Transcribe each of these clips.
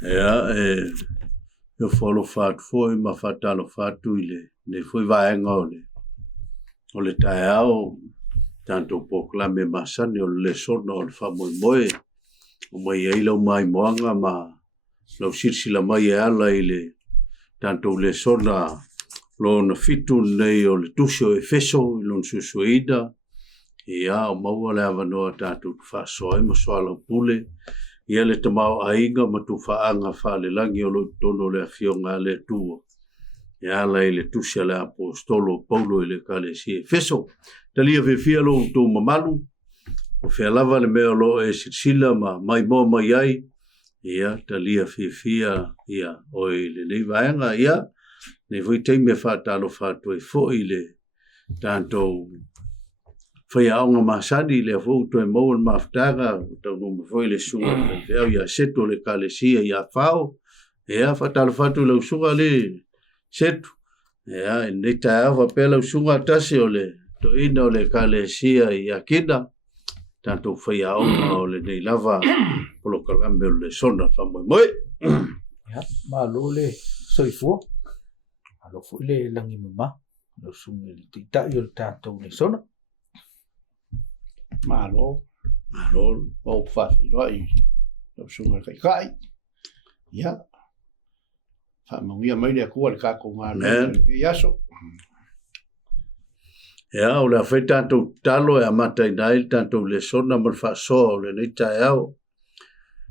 Eu falo fato foi ma fatalo fato le foi vaenga ole taeao tanto proclame masani o le sono o le famoimoe o mai ai lau mai moanga ma lau silsila mai ala ile tanto le sona lo na fitu nei o le tusio e feso lon susuida ia o maua le avanoa tanto fasoe ma soala pule ia le tamau ainga ma tu faanga fale langi o lo tono le afionga le tuo ia la ile tusia le apostolo Paulo ile kale si feso talia vefia lo tu mamalu o fe lava le mea lo e sila ma mai mo mai ai ia talia fefia ia o ile nei vaenga ia ne voi te me fatalo fatu e fo ile tanto foi aonga masani le foto e mo el maftaga to no foi le suga e ia seto le kalesia ia fao ia fatalo fatu le suga le seto ia ne taava pela suga tasi ole to ina le kalesia ia kida tanto foi aonga ole nei lava polo kalambe le sona famo moi ya ma lo le soifo alo foi le langi mama lo sunga le tita yo tanto le sona malo o fafi roi lo sunga kai ya fa mangia mai le ko ka ko ngana ya so ya o la fe tanto talo e amata dai tanto le sona mal fa so le nei taeo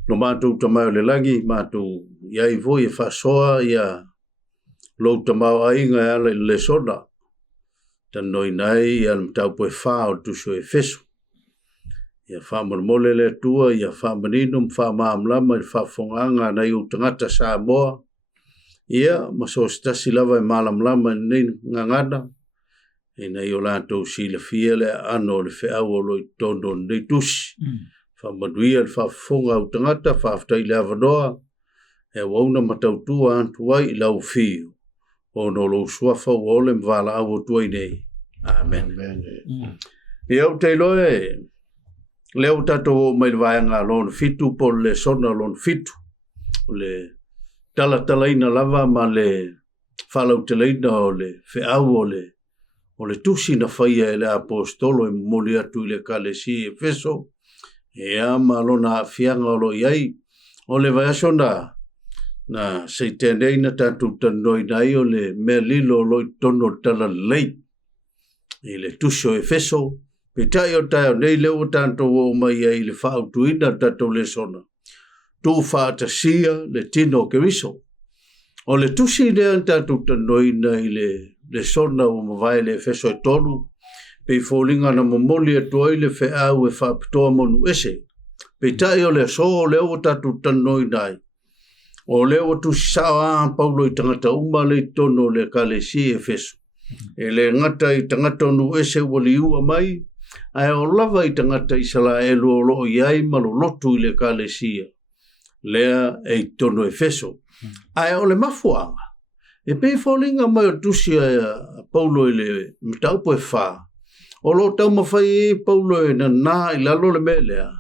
no mato tamai le langi mato ya i voi fa so ya lo tamau ainga ala le sona tanoi nai al tau po fa o tu so e feso ia whamormole le tua, ia whamaninum, whamamlama, ia whawhonganga nei o tangata Samoa. Ia, maso stasi lava e malamlama nei ngangana. E nei o lantou si le fia le ano le whiau o loi tono nei tusi. Whamaduia le whawhonga o tangata, whawhtai le avanoa. E wauna matautua antuai i lau fiu. O no lo suafa o ole mwala au o tuai nei. Amen. Ia o te loe leo tato mai vaenga lon fitu po le sona lon fitu le tala ina lava ma le falau teleina o le feau o le tusi na faia e le apostolo e molia tu le kalesi e feso e ama lona fianga o lo iai o le vaesona na seiteneina tatu tanoi nai o le melilo lo tono tala lei e le tusio e feso Petai o tayo nei leo tanto o mai ai le whautuina tato le sona. Tu whaatasia le tino ke wiso. O le tusi lea tato tanoina i le sona o mawai le feso e tonu. Pei fōlinga na momoli e toi le whaau e whaapitoa monu ese. Petai o le so leo tato tanoina ai. O leo tu sawa paulo i tangata uma le tono le kalesi e feso. E le ngata i tangata onu ese wali ua mai. Ai o lava i tangata i sala e lo iai malo lotu i le kalesia. Lea e tono e feso. Ai o le mafuanga. E pei fōlinga mai o tusia paulo i le mtaupo e wha. O lo tau mawhai e paulo e na nā i lalo le melea.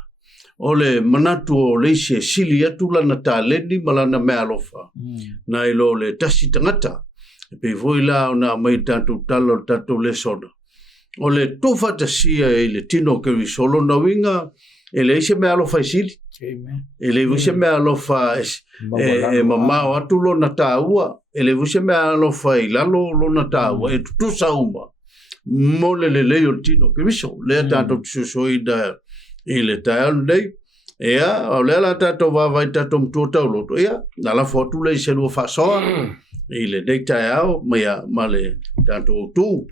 O le manatu o leisi e sili atu lana tā leni malana mea lofa. Na i lo le tasi tangata. E pei foi la o na mai tatu talo tatu le sona. O le tofa tasia e le tino ke risolo na winga e le ise mea alofa isili. E le vise mea alofa e mamao atu lo na tāua. E le vise mea alofa i lalo lo na tāua. E tutusa uma. Mo le leo tino ke risolo. Lea tato tusoida i le tālu nei. Ea, o lea la tato vavai tato mtuota uloto. Ea, nala fotu le ise lua fasoa. I le nei tāiao, ma le tato utu.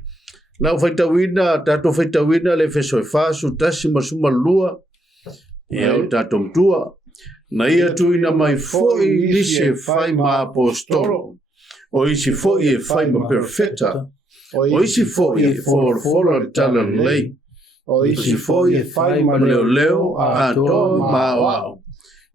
Lau faitawina, tato faitawina le feso e fasu, tasi masuma lua. Ia o tato mtua. Na ia tuina mai foi lise fai ma apostolo. O isi foi e fai ma perfetta. O isi foi e fola tala lei. O isi foi e fai ma leo a to ma wao.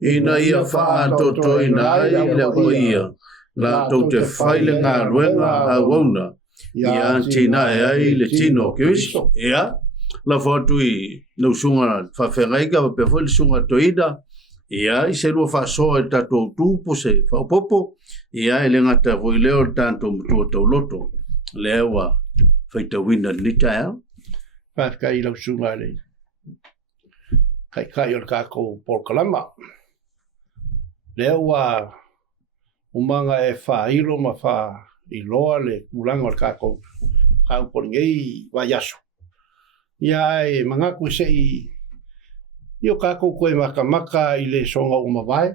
Ina ia fa to to ina ia le ia. La to te fai le ngā ruenga a wauna. Ia antina e ai le tino ke wiso. Ia, la fotu i no sunga whawhengai ka pe foi sunga toida. ia i se lua whaasoa e tātou tūpo se whaopopo, ia e le ngata voi leo le tātou mutua tau loto, leo a whaitawina ni tai au. Whaka i lau sunga le. Kai o le kākou Polokalama. Leo a umanga e whailo ma wha i loa le ulanga o le kākou Poringei wa yasu. Ia e mangaku se i o kākou koe makamaka i le songa umawai.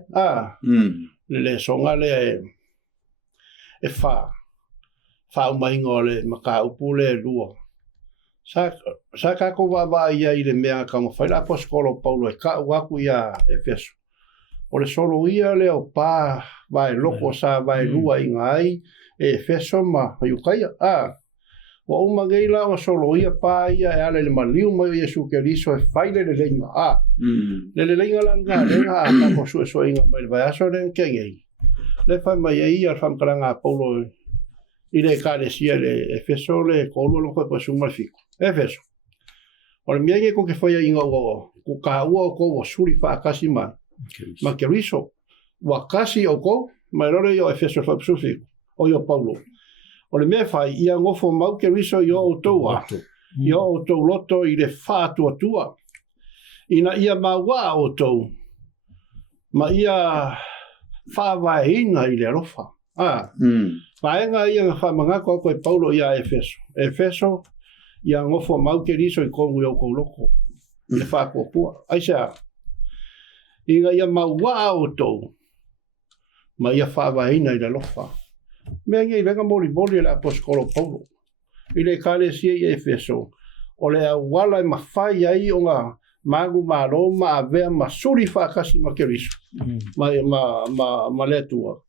Le songa le e wha umahinga o le maka upu le lua. Sa kākou wawa ia i le mea ka mawhaila aposkolo Paulo e ka uaku ia Efeso. O le solo ia le o pā vai loko sa vai lua i ngai e Efeso ma hayukaia. Wa umangeila o solo ia pā ia e ale le maliu mai o Yesu Keriso e whaile le lenga. Le lenga la nga lenga a kako sue inga mai le vai aso le nkengei. Le whai mai e ia whamkaranga Paulo i le kāresia le Efeso le kolu lo koe pasu malfiku. Efeso. O le mienge ko ke whaia inga o ko ka ua o ko o suri whaakasi mai. Ma Keriso. Wa kasi o ko mai rore i o Efeso whapasufiku. O i o Paulo. O le mea whai ia ngofo mau Keriso i o outoa. I o outou loto i le whātua tua. Ina ia maua outou. Ma ia whāwaina i le arofa. Paenga ia ngā whamangako koe Paulo ia Efeso. Efeso ia ngofo mau Keriso i kongu i o kouloko. I le whākua. Aisea. Inga ia maua outou. Ma ia whāwaina i le arofa. Mea ngai venga moli le aposkolo Paulo. I le kālesia i Efeso. O le awala i mawhai ai o ngā magu maroma a vea masuri whakasi ma Keriso. Ma le tua.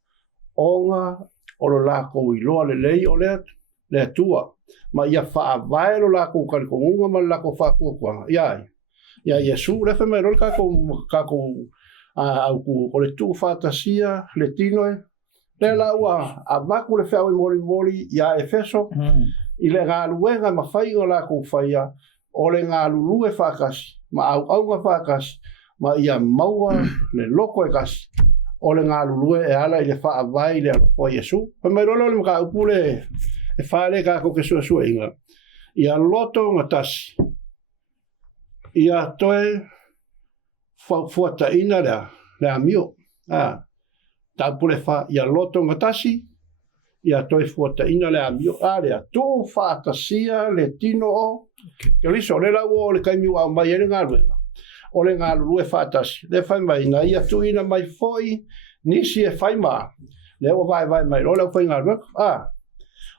O ngā o lo lako i loa le lei o le tua. Ma ia whaavae lo lako karikongunga ma lako whakua kuanga. Ia Yesu le whamai rol kako au ku o le tu whatasia le tinoe. Le laua a maku le whau i mori ia Efeso. I le ngā luenga ma whai o lako whaia. O le ngā lulue whakasi. Ma au ngā whakasi. Ma ia maua le loko e kasi. O le ngā lulue e ala i le whaavai le alofo Yesu. Whamai rolo le mga upu le e whaare kako ke sua inga. Ia loto ngatasi. Ia toe fuata ina le amio. Tapule fa ia loto ngatasi ia toi fuata ina le amio area tu fatasia le tino o Keriso le lawo le kaimi wa mai ele ngalu o le ngalu e fatasi le fai mai na ia tu ina mai foi nisi e fai ma le o vai mai o le fai ngalu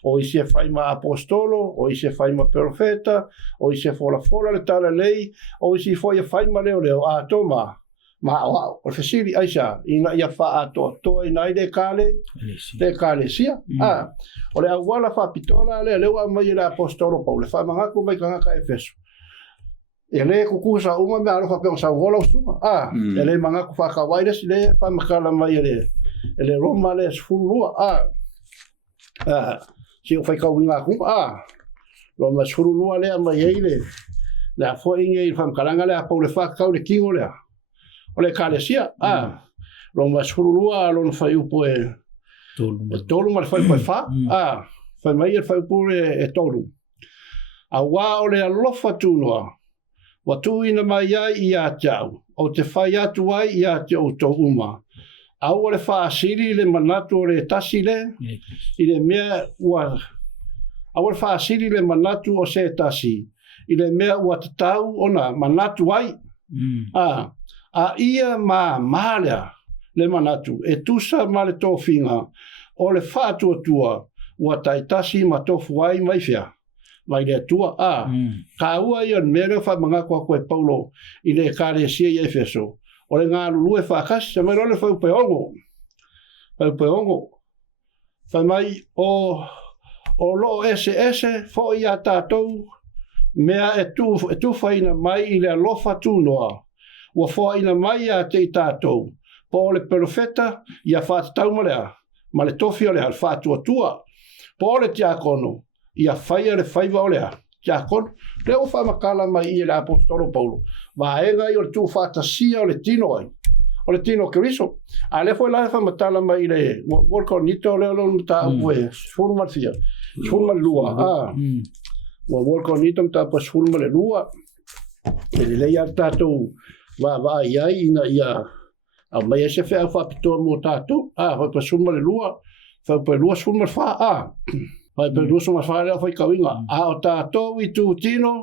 o isi e fai ma apostolo o isi e fai ma profeta o isi e fola le tala lei o isi foi e fai ma leo a toma. Ma o fesiri aisa ina ia fa ato ina ile kale sia o le awala fa pitola le wa mai le apostolo Paulo fa manga ku mai kanga ka Efeso ele ku kusa uma me alo fa pe sa wola suma ele manga ku fa ka waile le fa makala mai ele Roma le sfulua si o fa ka winga ku Roma sfulua le mai ile la fo inge fa makala le Paulo fa ka le kingo le o le kālesia, lo masfurulua lo fai upo e tolu ma fai wha, fai mai e fai upo e tolu. A wā o le alofa tūnoa, wa tū ina mai ai i a tau, o te whai atu ai i a te o tō uma. A o le whaasiri le manatu o le tasi le, i le mea ua, a o le whaasiri le manatu o se tasi, i le mea ua tatau o na manatu ai. A ia malea le manatu e tusa ma le tōwhinga o le whātua tua ua taitasi ma tofu ai mai whia. Mai le tua ka ua ia mera wha mga kua koe Paulo i le kāresia i Efeso. O le ngā lulue whakasi sa mai role whaupeongo. Whai mai o lo ese fo i a tātou mea e tu whaina mai i le alofa tūnoa. Ua fo ina mai a te tātou. Po le profeta ia whātatau ma le tofi o lea, whātua tua. Po le tiakono ia whaia le whaiva o lea. Tiakono, leo whamakala mai i le apostolo Paulo. Wa enga i o le tu whātasia o le tino ai. o le tino keriso a le foi la fa matala mai le mo ko nito le lo mata ue forma fia forma lua mo ko nito mata pa forma le lua le ya tato va ia ina ia a mai se fa pito mo tato ho pa forma le lua fa pa lua forma fa vai pe lua forma fa le foi kawinga o tato i tu tino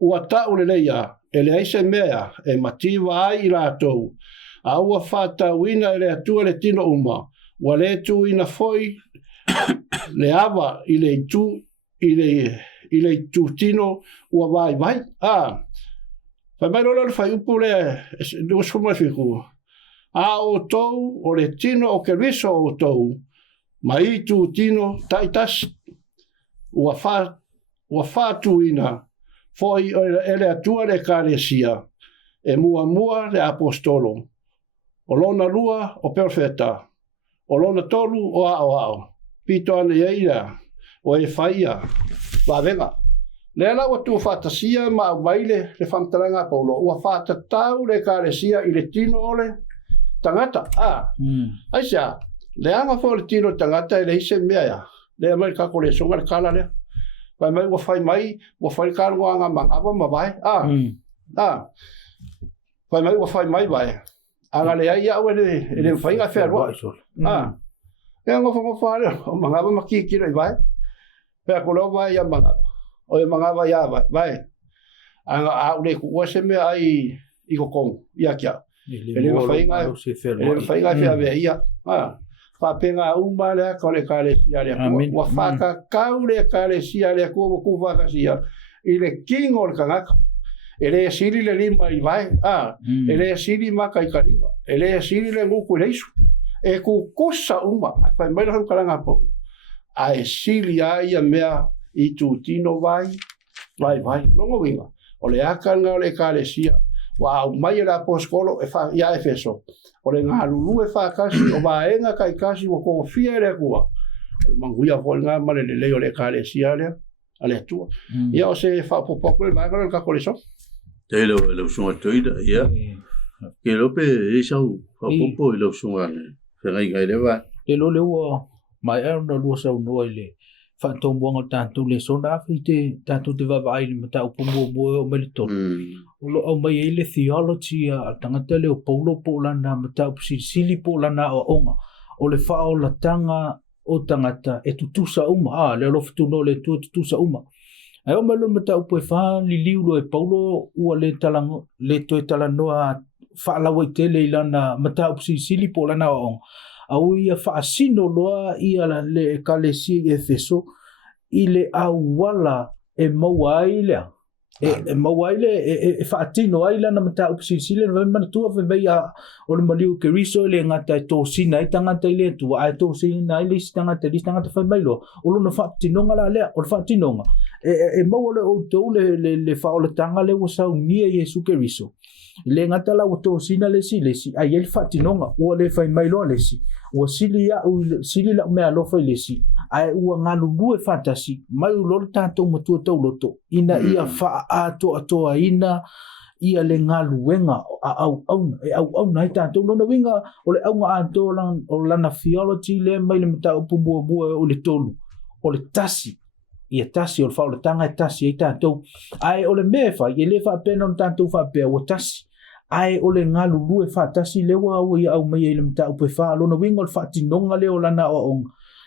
ua ta le leia ele aise mea e mativa ai i lātou. A ua whātauina e le atua le tino uma. Wa le tu ina foi le awa i le tu tino ua vai. Whai mai rola le whai upu le suma whiku. A o tou o le tino o ke riso o tou. Ma i tu tino taitas ua whātuina. Foi ele atua le kalesia e mua le apostolo o lona lua o perfeta o lona tolu o ao pito ane eira o e faia va venga le la o tu fatasia ma baile le famtalanga paulo o fata tau le kalesia i le tino ole tangata aisa le anga fo le tino tangata le ise mea le amerika ko le songa kala le vai mai wa fai ka nga ma apa ma vai vai mai wa fai mai vai anga le ai au le fai nga fer wa e ngo fa le ma nga ma ki le vai pe ko lo vai ya ma o ma nga vai ya vai anga au le ku se me ai i ko kong ia kia le fai nga fe ia fa penga uma le ko le kalesia le wa fa ka le kalesia le ko va kasia i le king or kanga ele siri le lima i vai ele siri maka i kariba ele siri le nguku le isu e ku kosa uma fa mai ro kalanga po ai siri ai mea i tu tino vai longo vinga o le akanga le kalesia wa mai la poskolo e fa ia efeso o le ngalulu e fa kasi o vaenga kai kasi o ko fia le kua o manguia fo nga male le leo le kalesia le ale tu ia o se fa popo le mai ka koleso te lo so toida ia ke lo pe e sau fa popo lo so ale fe ngai le va te lo le o mai er no lo so no ile fa to mo tanto le so na fite tanto te va vai le mata o pomo o melito lo o mai ele theology a tangata le o paulo po lana mata sili po lana o onga o le fa o la tanga o tangata e tutusa uma le lo fitu no le tutusa uma ai o malo mata o pe fa li liulo e paulo o le talango le to talanoa fa la waitele lana mata sili po lana o onga au ia fa sino loa ia le kalesi efeso ile awala e mauaile e mauaile e faatino ai lana mata upsisile no me tu ve meia o le maliu ke riso le ngata to sina i tangata ile tu ai to sina ile tangata fa mailo o lo no faatino ngala le o faatino e mauale o to le fa o le tanga le o sa unia Yesu ke riso le ngata la o to sina le si ai el faatino o le fa mailo le si o sili la me alo fa le si ai ua ngalu e fantasi mai lo tanto motu to loto ina ia fa ato ina ia le ngaluenga au nai tanto no winga o le au anto lan o lana theology le mai le mata upu o le tolu o le tasi ia tasi o fa o tanga tasi tanto ai o le mefa ia le fa pena tanto fa pe o tasi ai o le ngalu e fa tasi le wa ia au mai le mata upu fa lo no winga o fa tinonga le o lana o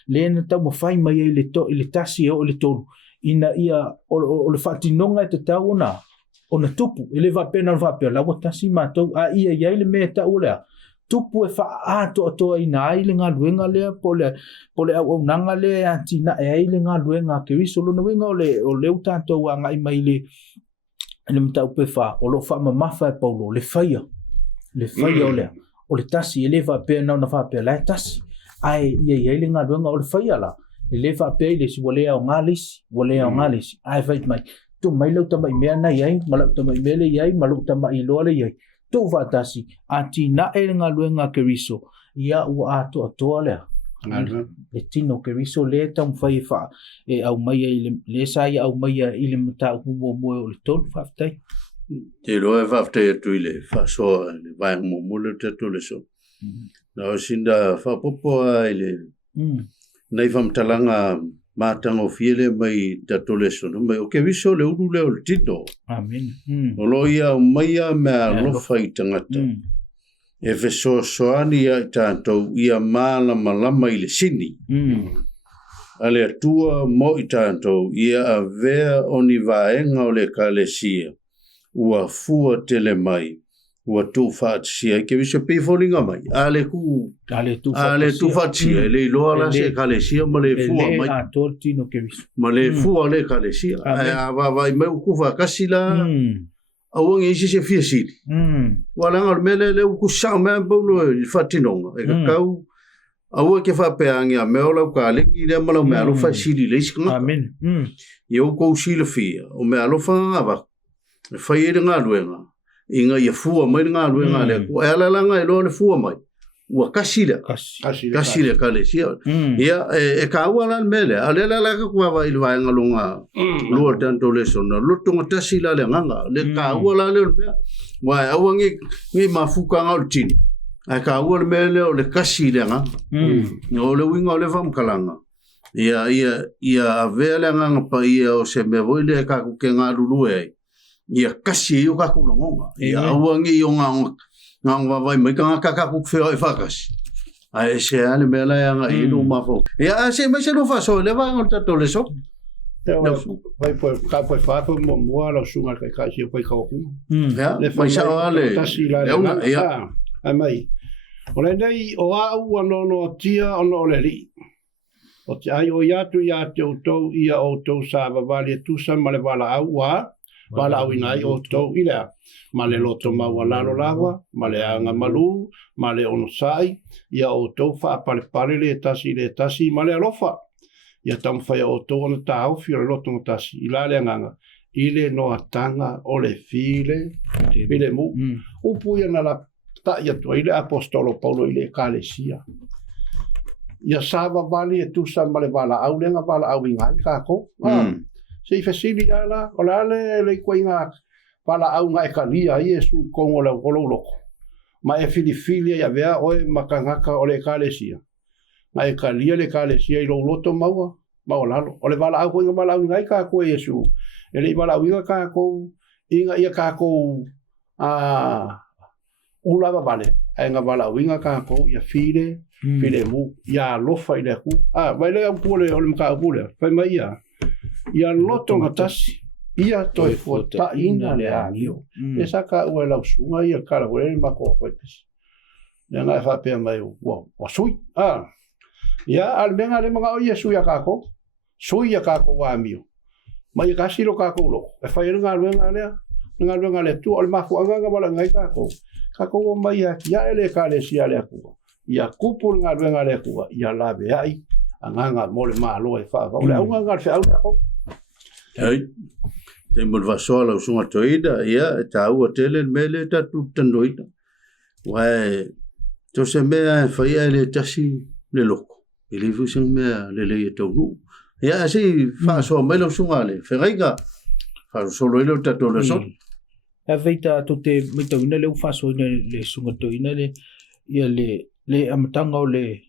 le na tau mawhai mai le tasi o le tolu ina ia o le whatinonga e te tau o na tupu e le wapena wapea lawa tasi mātou a ia iai le mea tau lea tupu e wha ato ina ai le ngā luenga lea po le au nanga lea tina e ai le ngā luenga ke riso lona winga o leu tātou a ngai mai le mtau pe wha o lo wha mamafa e paulo le whaia o lea o le tasi e le wapea na wapea lai tasi ai ia le ngā luenga o le whaia la le fa pe le si wale o ngalis ai fai mai tu mai lo tamai me na yai malau tamai mele yai malau tamai lo le yai tu va tasi ati na e nga luenga ke riso ia u ato le e tino ke riso le tam fai fa e au mai le sai au mai ile mata mo o le tol fa tai te loe whafte atu i le whasoa le vai mole te atu le so. Na o sinda whapopoa i le nei whamtalanga mātanga o fiele mai te atu le so. Mai o ke viso le uru leo le tito. Amen. O lo ia o maia mea lofa i tangata. E feso soani ia i tātou ia malama i le sini. Ale atua mo i tātou ia a vea o ni vaenga o le kalesia. Ua fua tele mai. Ua tu whaatsia. Ke viso peifolinga mai. Ale ku... Ale tu whaatsia. Le iloa la se kalesia ma le fua mai. Le a tortino ke viso. Ma le fua le kalesia. A vai mai ukuwa kasila. Awangi isi se fia sili. Walanga mele le uku sao mea paulo i whatinonga. E kakau. Aua ke whapeangi a mea olau ka leki le malau mea alofa sili le isi kangaka. Amen. I au kou sila fia. O mea alofa ngava. E whai ere ngā luenga. Inga ia fua mai ngā luenga le. O e alalanga e loa le fua mai. Ua kasile. Kasile ka le sia. Ia e ka ua lan mele. A le lalaka kua wa ilu vaenga lunga. Lua tanto le sona. Lutonga tasila le nganga. Le ka ua lan le mea. Wa aua ngi mafuka ngau le tini. Ai ka ua le mele o le kasi le nganga. O le winga o le whamkalanga. Ia a vea le nganga pa ia o se mea voi le ka kuke ngā lulu e. Ia kasi e o ka kula ngonga. Ia aua ngi o ngā wawai mai ka ngā kakaku whio e whakasi. Ai se ane mea lai anga i no mafo. Ia a se mai se no whaso le wanga o tato le so. Vai po ka po whapo mo mua lau sunga kai kasi o kai kauku. Ia, mai sa o ale. Ia, ai mai. O le nei o au anono tia ono le li. O te ai o iatu ia te o tau ia o tau sa wawali e tusa ma le wala au wa. Wala au inai o tau ilea. Ma le loto maua lalo lawa, ma le anga malu, ma le ono sai, ia o tau wha pale pale le tasi, ma le alofa. Ia tamu whai o tau ana tāu whio le loto na tasi, ila le anganga. Ile noa tanga o le file mu. Upu ia na la ta ia tua, ile apostolo Paulo ile kalesia. Ia sava vali e tusa ma le wala au, lenga wala au ingai kako. Se i fesili ala, o la le kua inga pala au nga e kalia i e su kongo la kololoko. Ma e filifilia ia vea oe makangaka o le kalesia. Nga e kalia le kalesia i loto maua, maua lalo. O le wala au ko inga wala au inga i kako e su. E le wala au inga kako, inga ia kako ulava vale. E nga wala au inga kako ia file mu, ia lofa i le ku. Vai le au kule o le mka kule, fai mai ia. Ia loto ngatasi. Ia toi fota ina le angio. E saka ua lau sunga ia kara ure mako koipis. Ia ngai whapea mai wa sui. Ia almenga le mga o ia sui a kako. Sui a kako wa amio. Ma ia kasilo kako ulo. E whai ngā luenga lea. Ngā luenga lea tu. Ole mafu anga wala ngai kako. Kako o mai a kia ele ka le sia lea kua. Ia kupu ngā luenga lea kua. Ia lawe ai. Anganga mole maa loa e wha. Ole au ngā whi au kako. Hei. Te mo vasoa lau sunga toida, ia, e ta ua tele mele ta tanoida. Wae, to se mea e whaia le tasi le loko. I le fusang mea le e tau nu. Ia, si whaasoa mai lau sunga le, whengaika, whaasolo ilo tato le son. E veita to te mitauina leu whaasoa le sunga toina le, ia le amatanga o le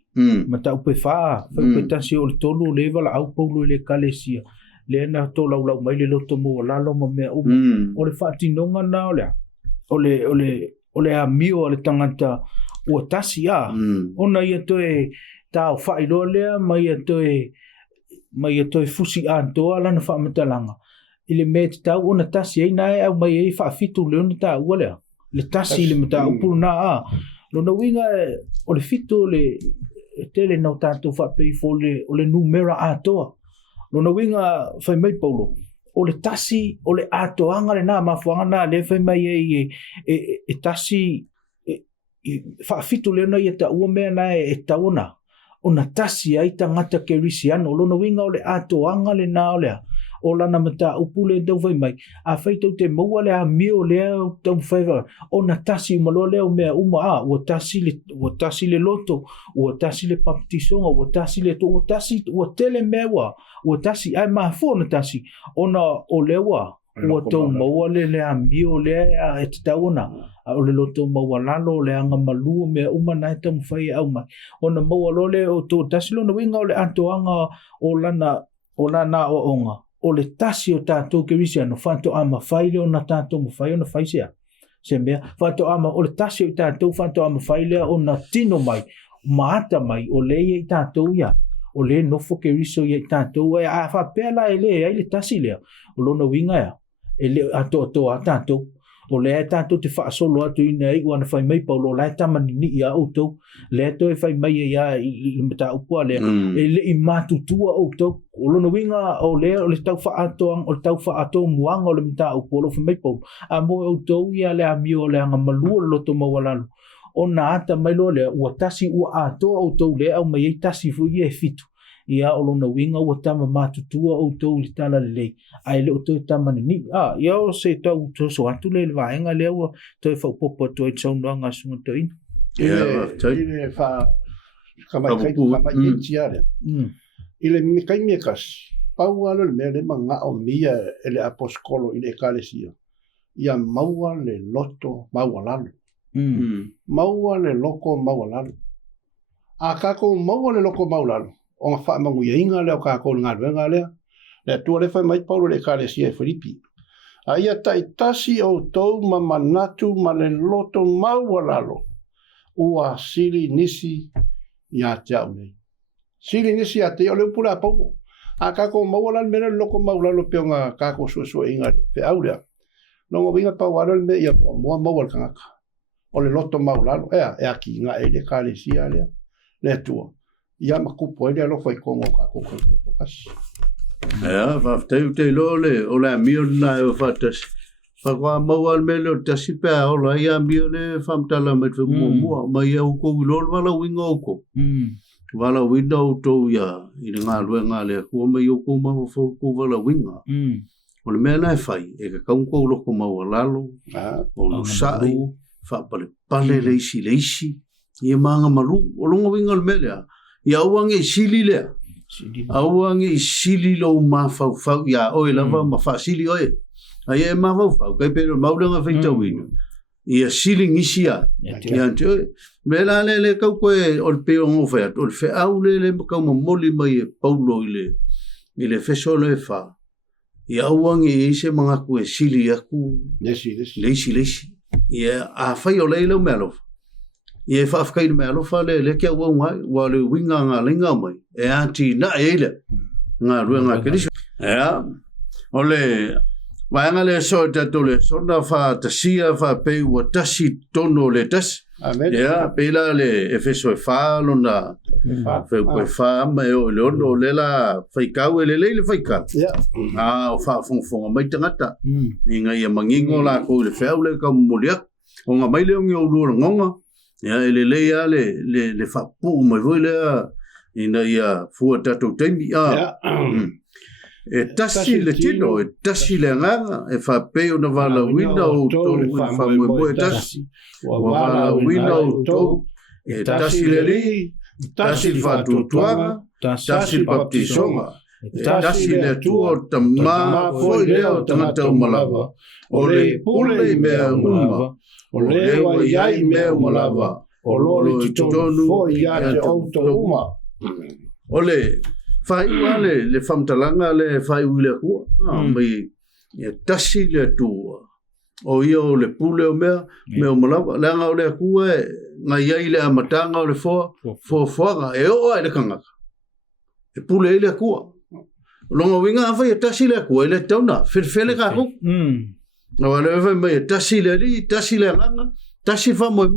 mata upe whaa, upe tasi o le tolu le wala au paulo le kalesia. Le na to lau mai le loto mo lalo ma mea uma o le whaatinonga na o le amio o le tangata ua tasi ona ia toe tau whairo lea mai ia toe fusi antoa lana whaamatalanga ile me te tau ona tasi ei nae au mai ei whaafitu leo na tau ua lea le tasi le mata upuru na lona winga o le fitu le tele nau tātou whapeifo o le numera atoa Lona winga whai mai Paulo, o le tasi, o le atoanga le nā mafuanga nā le whai mai e tasi, whaafitu leo na i ta ua mea nā e taona, o na tasi ai tangata ke risiano, lona winga o le atoanga le nā o lea, o lana mata upule dau whai mai, a whai tau te maua lea mio lea tau whaiwa, o na tasi umaloa leo mea uma ua tasi le loto, ua tasi le papitisonga, ua tasi le to, ua tasi, ua tele mewa, ua tasi ai maafo na tasi ona o lewa ua tau maua le amio le e te tauna a o le loto maua lalo le anga malua mea umana e tamu whai au mai ona maua lo le o tō tasi lo na winga o le antoanga o lana o onga o le tasi o tātou ke risi ano whanto ama whai le o na tātou mo whai o na whai sea se mea whanto ama o le tasi o tātou whanto ama whai le o na tino mai maata mai o le i tātou ia o le nofo ke riso i tātou e a whapela e le ai le tasi lea o lona winga ea e le ato a tātou o le tātou te whaasolo atu i nei ua na whai mai paulo le tamani ni i a outou le to e whai mai ia i mata upua le e le i mātutua outou o lona winga o le tau whaatoang o le tau whaato muanga o le mata upua lo whai mai paulo a mo outou ia le amio le anga malua loto mawalalu o na ata mai lo le ua tasi ua ato outou le au mai tasi fui e fitu ia o lona winga ua tama mātutua outou li tala lelei ai le o toi tama ni ia o se tau so atu le vaenga le ua toi whaupopo toi taunuanga sunga toi ile fa kamai tiare ile mikai mekas pau alo le mele manga o mia ele aposkolo ile ekalesia ia maua le loto maua lalo maua le loko maua lalo a kako maua le loko maua lalo o nga wha mangu inga leo kako ngā ruenga lea le tua le whai mai paulo le ekalesia e Filipi a ia taitasi o tau ma manatu ma le loto maua lalo ua sili nisi ia te au nei. Sili nisi ia te o le upura pauko. A kako maualan mena loko maulalo pe o ngā kako suasua inga te au lea. Nongo winga paualan me ia mua maual kangaka. O le loto maulalo. Ea ki ngā e le kālesia lea. Le tua. Ia makupo e lea lo fai kongo kako kakle pokasi. Ea, whafteu te lo le o le amio na e o whatasi. Whakwa maual me leo tasi pēa o la ia mio le whamtala mai te mua mai e uko wilor wala winga uko. Wala winga uto ia i ngā luenga le kua mai uko mawa whauko wala winga. O le mea nai whai e ka kaunko loko maua lalo o lo sai whapale pale leisi i e maanga maru o longa winga le mea lea i auange i sili lea. Auange i sili lo ma whau ia oe lava ma wha sili oe. Ai e mawau kai pero mauranga feitau inu ia siling isia ia te me la le kau koe o le peo ngofa o le feau le kau mamoli mai e paulo i le fesole fa ia uangi i se mga koe sili aku leisi ia a fai o leilo melo ia fa afkai me alofa le kia uangai wa le winga ngā linga mai e anti na ele ngā ruenga kiriso ia o le Waanga le so tatole sona fa tasia fa pe wa tasi tono le tas. Amen. Ya pela le efeso fa lona fe ko fa ma o le ono le la fai kau le fai ka. Ya. O fa fong mai tangata. Inga ia mangingo la ko le fe le ka molia. O nga mai le o lu ngonga. Ya le ya le fa pu mai vo le ina ia fu tatu temi Ya. E tasi le tino, e tasi le nganga, e whapeo na wala wina o tau, e whamoe e tasi, wala wina o tau, e tasi le li, tasi le whatutuanga, tasi le baptisonga, e tasi le tua ta maa foi leo tangata o malawa, o le pule mea uma, o lewa iai mea malawa, o lole titonu foi ia te auto uma. O le fai wale le famtalanga le fai wile kua mai e tasi le tua o ia le pule o mea me o malawa le anga o le kua nga iai le amatanga o le foa e o ai le kangaka e pule le kua longa winga a fai e tasi le kua le tauna fele kako na wale fai mai e tasi le li tasi le nganga tasi fa moe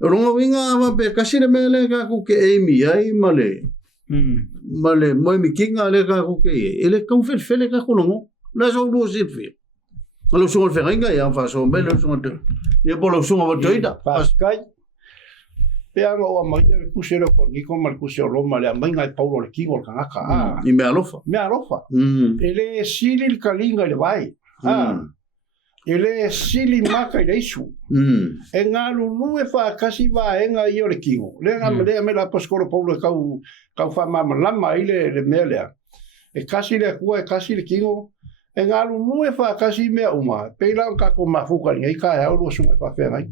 longa winga a pe kasi le mea le kako ke eimi ai male Male moi mi kinga le ka ko ke ele ka fele ka kolongo la so do sifi lo so fe ringa ya fa so belo so de e polo so va toida paskai pe anga o mai le kusero ko ni ko mal kusero roma le mai ngai paulo le kingo ka aka i me alofa ele sili il kalinga le vai ele sili maka i leisu. E ngā lulu e wha kasi wā e ngā i o le kingo. Le ngā me la paskoro paulo kau wha mama lama i le mea lea. E kasi le kua e kasi le kingo, e ngā lulu e whakasi mea uma, peila o kako mafuka ni ngai kai au sunga whawhea ngai.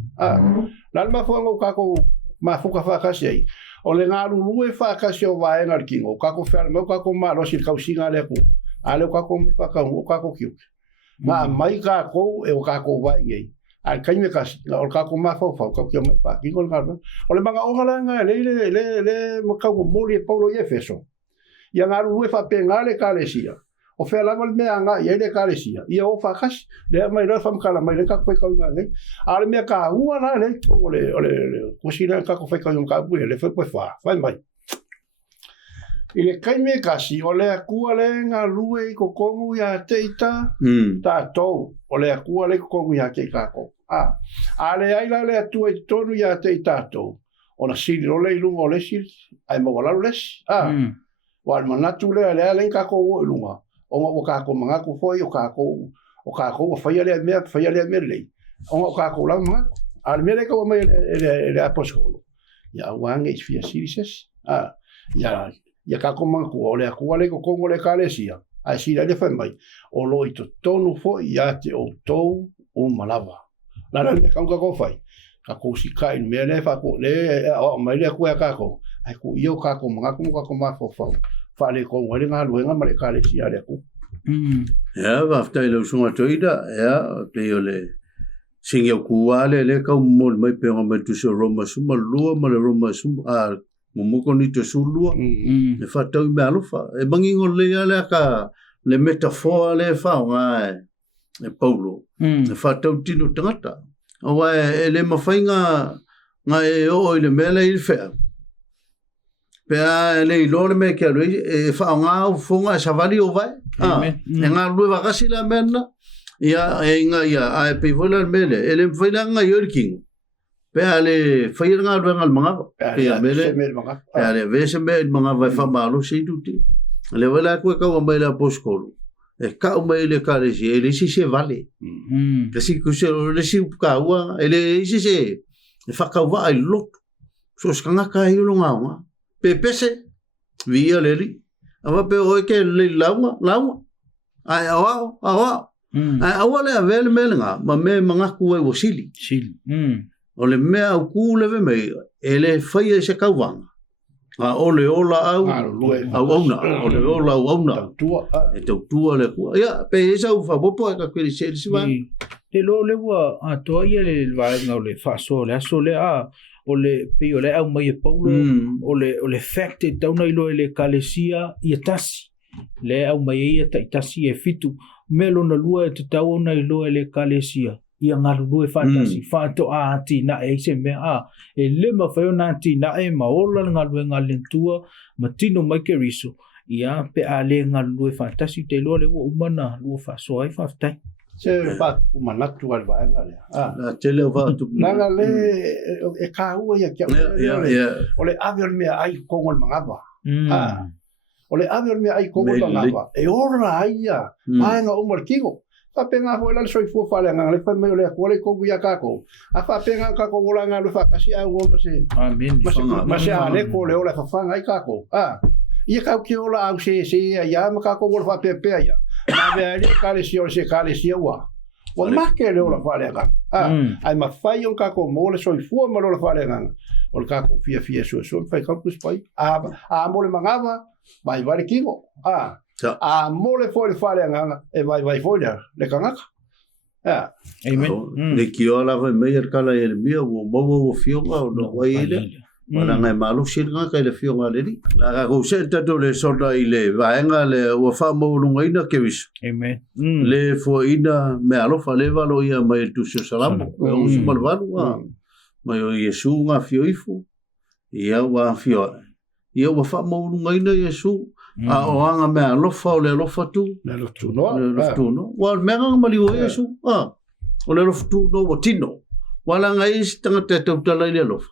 Nani mafuanga o kako mafuka whakasi ai. O le ngā lulu e whakasi o waenga li kingo, kako whea mea o kako marosi li kausinga le ku. Ale o kako me whakau, o kako kiu. Ngā mai kako e o kako wai ngai. Ai kai me kasi, o kako mafau, kako kia mai whakingo le ngā. O le manga ongalanga, le makau mori e paulo i Efeso. Ia ngā lulu e whapenga le kālesia. O whea lama le mea ngā i le kālesia. Ia o whakasi, le mai rau whamkala mai le kako whaikau ngā ngai. Ale mea ka ua nā le, o le kusina kako whaikau ngā kapui, le whaikau whai mai. I le kai me kasi, o le akua le ngā lue i kokongu i a teita, tātou, o le akua le kokongu i a kei kako. A le aila le atua i tonu i a teita tātou. O na siri o le ilunga o le siri, ai mawalaru lesi. Wa manatu le ale kako o ilunga. O kako mangako foi o kako o faia le merlei. O kako la mangako. Al mere ko mai le apostolo. Ya wang e fia sirises. Ya kako mangako o le akua le ko kongo le kalesia. Ai sira le fai mai. O loito tonu foi ya te o tou o malava. La le kako fai. Kako sikai me le fa ko le o mai le ko kako. Ai ku io kako mangako kako mafo. Fale ko ngore ngā luenga ma le kālesia le aku. Ia, waftai lau sunga toida, ia, peo le singi au kuale le kau mōli mai peo ngā mai tusi o Roma suma lua, ma le Roma suma, mumoko ni te sulua, e whatau i me alofa. E mangingo le ale aka, le metafoa le whao ngā e Paulo, e whatau tino tangata. Awa e le mawhai ngā e o i le mele i le whea. Pea le ilore me kia rui, e whao ngā o whonga e savali o vai. E ngā rui wakasi la mena, ia e inga ia, a e pei whaila mele, e le mwhaila ngā i orikingo. Pea le whaila ngā rui ngā mangava. Pea mele, pea le vese me mangava e whamalo se i tuti. Le wala koe kau a mai la poskoro. E kau mai le karesi, e le si se vale. Le si kusero, le si upukaua, e le si se, e whakau wa ai loto. So skanga ka hi longa nga. Pepese, via leri. Awa pe oi ke le laua. Ai awa. Ai awa le avele melenga, ma me manga kua i wasili. O le mea au kūlewe mei, e le whaia se kauwanga. O le ola au auna. O le ola au auna. E tautua le kua. Ia, pe e sau whapopo e ka kweri se le siwa. Le lo le wa atoa ia le vaenga o le whaso le aso le a. O le peo le au mai e Paulo, o le fact e tauna ilo e le kalesia i a tasi. Le au mai e ta i tasi e fitu. Melo na lua e te tau na ilo e le kalesia. I a ngaru e whatasi. Whato a ati na e se mea a. E le ma whaio na ati na e maola ngaru e ngalentua. Ma tino mai ke riso. I a pe a le ngaru e whatasi te ilo le ua umana. Lua whasoa e whaftai. Se pat manatu al vaenga le. Na tele va tu. Nanga le e ka ua ia kia. O le ave me ai kongo mangava. O le ave me ai kongo mangava. E ora ai ia. Vaenga o markigo. Fa penga ho la soi fu fale nga le fa me le ko le kongo ia kako. A fa penga kako gola nga lu fa kasi a wo se. Amen. Ma se ale ko le ola fa fa ai kako. Ia ka ki ola au se ia ma kako gola fa pepe ia. Ma vea kalesia o se kalesia ua. Wa make le ola whareanga. Ai ma whai on kako mole soi fua ma lola whareanga. O le kako fia sua whai kalpus pai. A mole mangawa, vai vare kingo. A mole foi le whareanga, e vai foi le kangaka. Amen. Le ki ola vai meir kala e le mia, o mawa o fionga o no wai ele. Wala ngai malu sirga kai le fionga leri. La ka ko se tato le sona i le vaenga le ua wha maurunga ina ke wisu. Amen. Le fo ina me alofa le valo ia mai tu se salamo. E o sumal valu mai o Yesu ngā fio ifu. Ia wa fio. Ia ua wha maurunga ina Yesu. A o anga me alofa o le alofa tu. Le alofa tu no. Le alofa tu no. Wa mea mali o Yesu. O le alofa tu no o tino. Wala ngai isi tangata tautala i le alofa.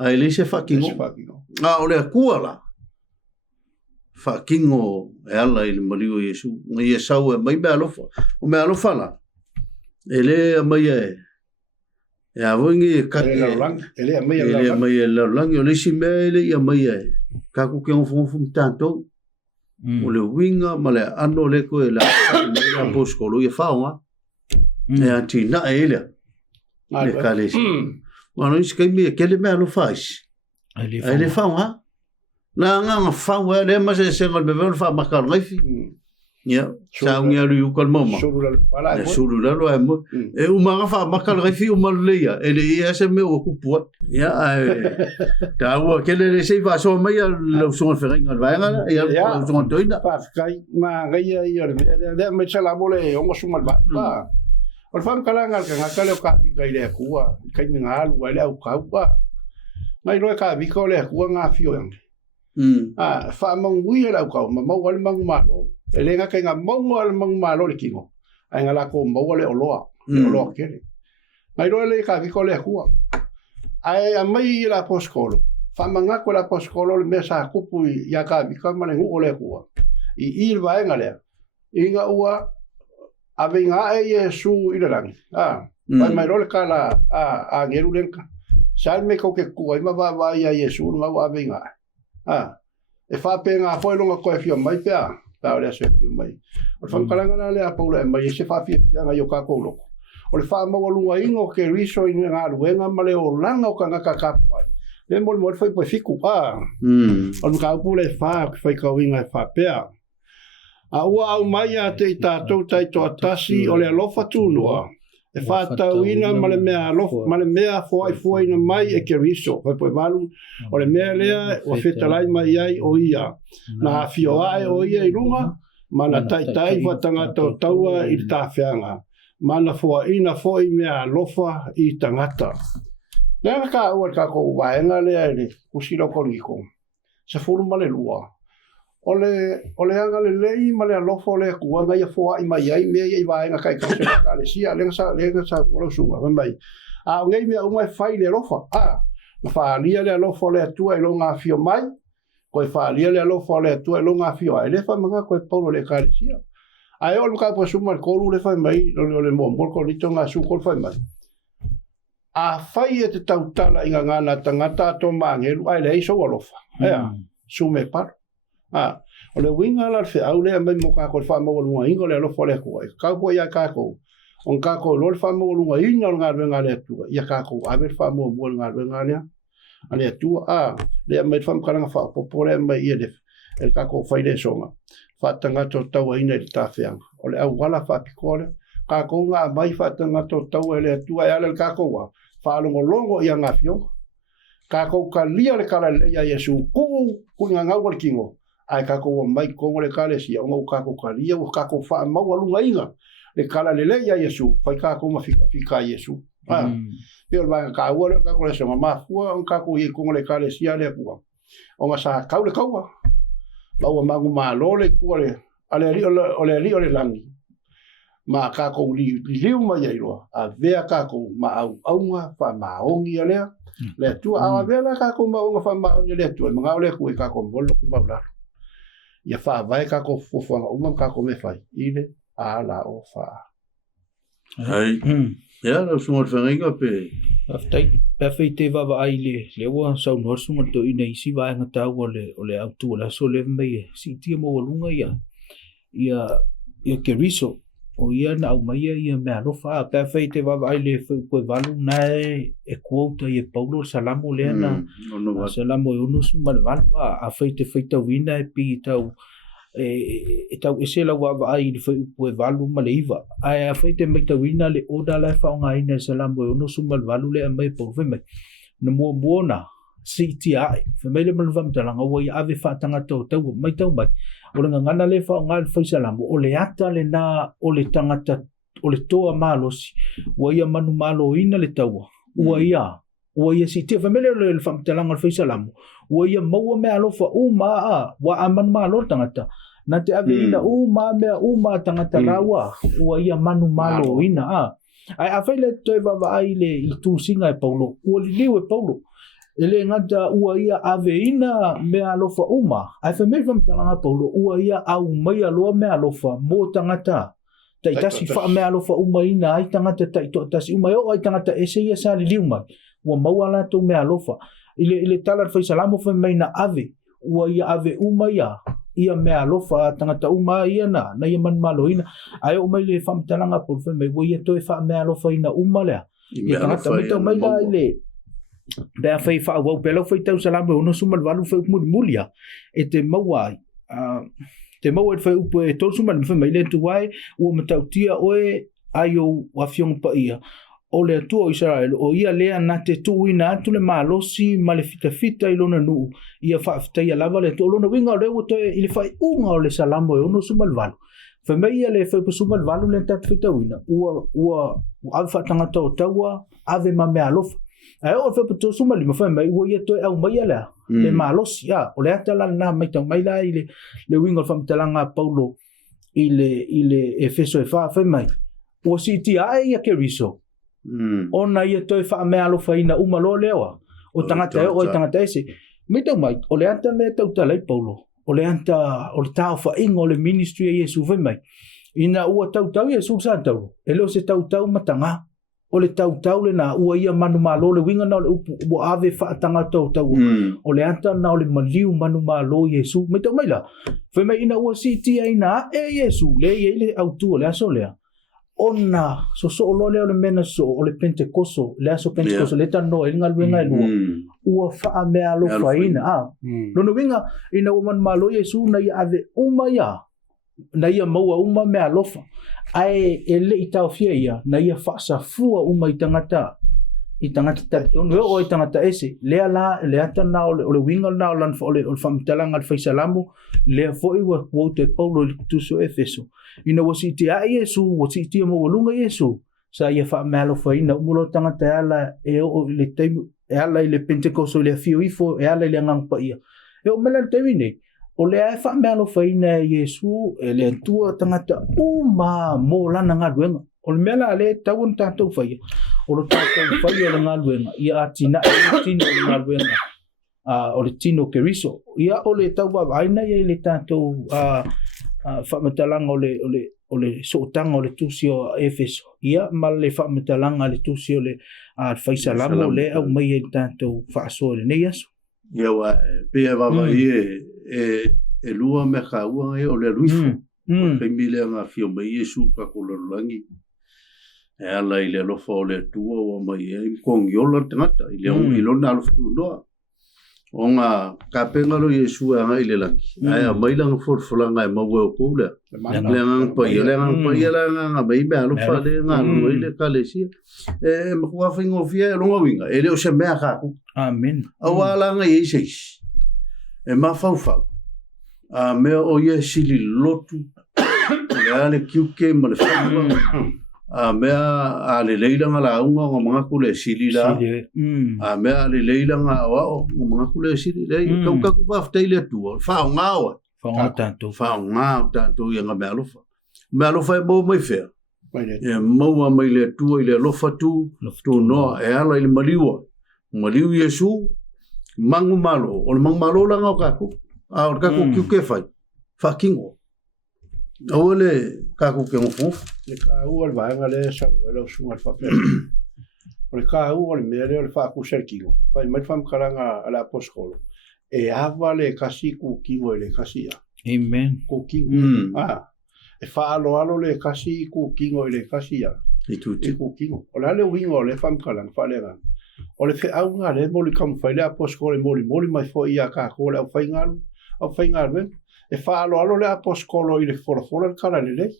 Ai le se whakingo. O le akua la. Whakingo e ala i le mariu Yesu. Ngai e sau e mai mea alofa. O mea alofa la. E le a mai e. E a wingi e kati e. E le a mai e laulangi. O le si mea e le i a mai e. Kako ke on fonfu mtantou. o le winga ma le ano le ko e la poskolo ia faunga e antina e le kalesi ma no iskai me kele me alo faz ele faunga na nga faunga le ma se ngol be fa makal ngai ya sa unga lu ko mama suru la lo amo e uma fa makal ngai o malia ele ia se me o kupua ya ta wa kele le se va so mai lo so feringa va nga ya lo so toina pa kai ma ngai ia le me chala mole o mo sumal ba o fam kala ngal ka ngakale ka kai le kuwa kai nga lu wa le au ka ba ngai lo ka vi ko le kuwa nga fio fa mong wi le au ka ma mo wal mang ma ele nga kai nga mo wal mang ma lo le kingo ai nga la ko mo wale o loa kele ngai lo le ka vi ko le kuwa ai a mai la poskolo fa manga ko la poskolo le mesa kupu ya ka vi ka ma le ngu le kuwa I va nga le inga ua ave nga e Yesu ilarang mai role kala a ngeru lenka sal me ko ke ku ai ma va ya Yesu nga ave nga e fa pe nga foi longa ko fio mai pe ta ora se fio mai o fa kala nga le a paula mai se fa fio ya nga yo ka ko lo o le fa mo lunga ingo ke riso nga luenga ma le o langa o ka nga ka le mo foi po fiku o ka pu le fa foi ka winga fa pe a ua au mai a te tātou taito atasi o le alofa tūnoa. E whātau ina ma le mea fuai ina mai e ke riso. Pai poe malu o le mea lea o whetalai mai ai o ia. Na hawhio ae o ia I runga, ma na taitai whatangata o taua I tāwhianga. Ma na fua ina foi mea alofa I tangata. Nea ka ua ka kou waenga lea ele, kusiro koriko. Se furu ma le lua. Ole anga le lei ma le alofo le kuanga ia foa I mai ai me ia vai nga kai ka se ka le sia le sa o sunga mai a ngai me o mai fai le lofa na fa lia le alofo le tua I longa fio mai ko fa lia le alofo le tua I longa fio ai le fa manga ko paulo le ka le sia ai o ka po suma ko lu le fa mai le mo ko ni tonga su ko fa mai a fai e te tautala inga ngana tangata to mangelu ai le iso alofa su me par o le winga la fe au le mai mo ka ko fa mo lu ingo le lo fole ko ka ko ya ka ko on ka ko lo fa mo lu ingo nga venga le tu ya ka ko a ver fa mo nga venga le ale tu le mai fam ka nga fa po le mai ye de el ka ko fa ile songa fa tanga to tawa ina le ta fe o le au wala fa pikole ka ko nga mai fa tanga to tawa le tu ya le ka ko wa fa longo ya nga fio ka ko ka lia le kala ya Yesu ku nga nga wa kingo ai ka ko mai ko le kale si o ka ko kalia o ka ko fa ma wa lunga inga le kala le ya Yesu fa ka ko ma fika Yesu pero va ka wa ka ko le sama ma fu o ka ko ye ko le kale si ale pu o ma sa ka le kawa ba wa ma ma lo le ku le ale ri o le langi ma ka ko li ma ye lo a ve ka ko ma au nga fa ma ongi ale le tu a ve la ka ko ma onga fa ma ongi le tu ma le ku ka ko bolo ku ma la ia fa vai ka ko fofuanga uma ka ko me fai ile ala o fa ai ya lo sumo feringa pe aftai perfeite va vai le wa sa no sumo to ina isi va nga ta ole auto la so le me si ti mo lunga ia ke riso o ia na au mai ia me alo fa perfeite va vai le ko valu nai e quota ia paulo salamo le na salamo uno sumo va a feite wina e pi tau e tau ese la wa ai foi po valu maleiva ai a feite me tau wina le oda la fa nga ina salamo uno sumo valu le mai po fe me no mo na si ti ai fe me le malvam tala nga wa ave fa tanga to tau mai o le ngana le fa ngal fa salamo o le ata le na o le tangata o le toa malosi wa ia manu malo ina le taua wa ia si te famele le fa talanga fa salamo wa ia mau me alofa wa amanu malo tangata na te ave ina ma tangata lawa wa ia manu malo ina ai a fele to va ai le tu singa e paulo o le liwe paulo ele ngata ua ia aveina me alofa ai fa me fam talanga paulo ua ia au mai aloa me alofa mo tangata taitasi fa me alofa ina ai tangata taito tasi o ai tangata ese ia sa liu mai ua mauala to me alofa ile talar fa salamo fa mai na ave ua ia ave ia ia mea alofa tangata uma ia na ia man maloina ai o mai le famtalanga por fe me ia toi fa mea alofa ina uma le ia tangata mai tau mai la ile bea fai fa wa pelo fai tau salamo ono sumal valu fai mulia e te maua te maua fai upo e tolu sumal fai mai le tuai o matautia oe ayo wafiong pa ia o le atua o Israel o ia lea na te tuina atu le malosi ma le fita ilona nuu ia whaafitai lava le tolona winga o le ua toe i le whai unga o le salamo e ono sumal valu whamei ia le whai sumal valu le tatu fita wina ua ave whaatangata o taua ave ma mea alofa ai o whai pato sumali ma whamei ua ia toe au mai lea le malosi o le atala na maitang maila i le winga o whamitalanga Paulo i le Efeso e whamei ua si ti ai ia ke riso ona ia toi fa me alo fa ina uma lo lewa o tangata o tangata ese me tau mai o le anta le tau talai Paulo o le anta o le tau fa ingo le ministry e Yesu ve mai ina ua tau Yesu sa tau e lo se tau matanga o le tau le na ua ia manu malo le winga na le upu ave fa tanga tau o le anta na o le maliu manu malo Yesu me tau mai la ve mai ina ua si ti ina e Yesu le autu le aso le ona so o le mena so o le pentecoso le aso pentecoso le tano e ngal wenga lu ua fa me alo fa ina no winga ina o man malo Yesu na ia ave uma ia na ia maua uma me alofa ai ele itaofia ia na ia fa sa fua uma itangata no o itangata ese le ala le atana o le winga na o lan o le famtalanga al faisalamu le foi wa quote Paulo tu so Efeso ina wasiti a Yesu wasiti mo lunga Yesu sa ia fa malo fa ina mulo tangata ala e o le time e ala le pentecoso le fio ifo e ala le ngang pa ia e o mela tevine o le fa malo fa ina Yesu e le tua tangata uma mo lana ngaduenga o le mela le tawun tatou fa ia o lo tatou fa ia le ngaduenga ia atina tino le ngaduenga o le tino keriso ia o le tau aina ia le tatou whamatalanga o le sootanga o le tusio Efeso. Ia ma le whamatalanga le tusio le whaisalamo le au mai e tātou whaasore nei aso. Ia wa, pia wawa e lua me ka ua o le ruifo. O kei mile anga fio mai Yesu ka kolorangi. E ala i le alofa o le tua o mai e kongi ola tangata. I le ongi lona alofu noa. O ngā kāpengalo Yesu anga i le langi. Ai mai langa forfolanga e maua o kou lea. Le ngang pa ia, le ngang mai mea alofa le ngā lua i le kalesia. E makua whaingo fia e longa winga. E leo se mea kāku. Amen. Awa langa i eis. E mawhauwhau. A mea o ia sili lotu. Le ale kiuke ma le whainga. A mea a le leilanga la unga o mga kule sili la. A mea a le leilanga o mga kule sili la. Kau kaku whaftai le tua. Whao ngāua. Whao ngāu tātou i nga mea lofa. Mea lofa e mau mai whea. E maua mai le tua i le lofa tu. Tu noa e ala i le maliua. Maliu Yesu. Mangu malo. O le mangu malo langa o kaku. A o kaku kiu ke whai. Whakingo. O le kaku ke ngofu. Le kāu al vaenga le sa uela o sunga al whapea. O le kāu al mere o le whaaku serkingo. Whai mai whamkaranga ala aposkolo. E awa le kasi kukingo e le kasi a. Amen. Kukingo. E whaalo le kasi kukingo e le kasi a. I tuti. Kukingo. O le ale wingo o le whamkaranga whalenga. O le whiaunga le moli kamu whai le aposkolo moli mai fo ia kāko le au whaingaru. Au whaingaru e whaalo le aposkolo i le whora karane le.